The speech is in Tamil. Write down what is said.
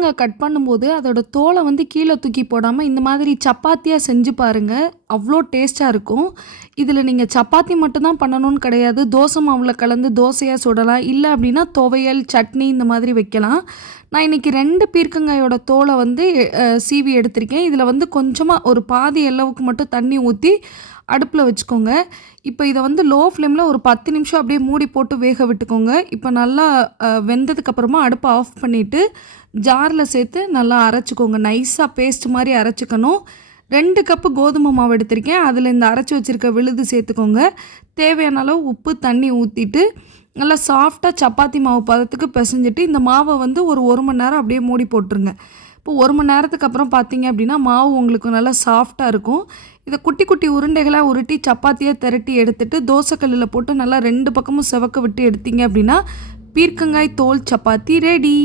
பீர்க்கங்காய் கட் பண்ணும்போது அதோட தோலை வந்து கீழே தூக்கி போடாமல் இந்த மாதிரி சப்பாத்தியாக செஞ்சு பாருங்கள். அவ்வளோ டேஸ்ட்டாக இருக்கும். இதில் நீங்கள் சப்பாத்தி மட்டும்தான் பண்ணணும்னு கிடையாது. தோசை மாவில் கலந்து தோசையாக சுடலாம். இல்லை அப்படின்னா துவையல், சட்னி இந்த மாதிரி வைக்கலாம். நான் இன்றைக்கி 2 பீர்க்கங்காயோட தோலை வந்து சீவி எடுத்திருக்கேன். இதில் வந்து கொஞ்சமாக ஒரு பாதி அளவுக்கு மட்டும் தண்ணி ஊற்றி அடுப்பில் வச்சுக்கோங்க. இப்போ இதை வந்து லோ ஃப்ளேமில் ஒரு 10 நிமிஷம் அப்படியே மூடி போட்டு வேக விட்டுக்கோங்க. இப்போ நல்லா வெந்ததுக்கப்புறமா அடுப்பை ஆஃப் பண்ணிவிட்டு ஜாரில் சேர்த்து நல்லா அரைச்சிக்கோங்க. நைஸாக பேஸ்ட் மாதிரி அரைச்சிக்கணும். 2 கப்பு கோதுமை மாவு எடுத்திருக்கேன். அதில் இந்த அரைச்சி வச்சுருக்க விழுது சேர்த்துக்கோங்க. தேவையான அளவு உப்பு, தண்ணி ஊற்றிட்டு நல்லா சாஃப்டாக சப்பாத்தி மாவு பதத்துக்கு பிசைஞ்சிட்டு இந்த மாவை வந்து ஒரு 1 மணி நேரம் அப்படியே மூடி போட்டுருங்க. இப்போ 1 மணி நேரத்துக்கு அப்புறம் பார்த்தீங்க அப்படின்னா மாவு உங்களுக்கு நல்லா சாஃப்டாக இருக்கும். இதை குட்டி குட்டி உருண்டைகளாக உருட்டி சப்பாத்தியாக திரட்டி எடுத்துகிட்டு தோசைக்கல்லில் போட்டு நல்லா 2 பக்கமும் செவக்க விட்டு எடுத்தீங்க அப்படின்னா பீர்க்கங்காய் தோல் சப்பாத்தி ரெடி.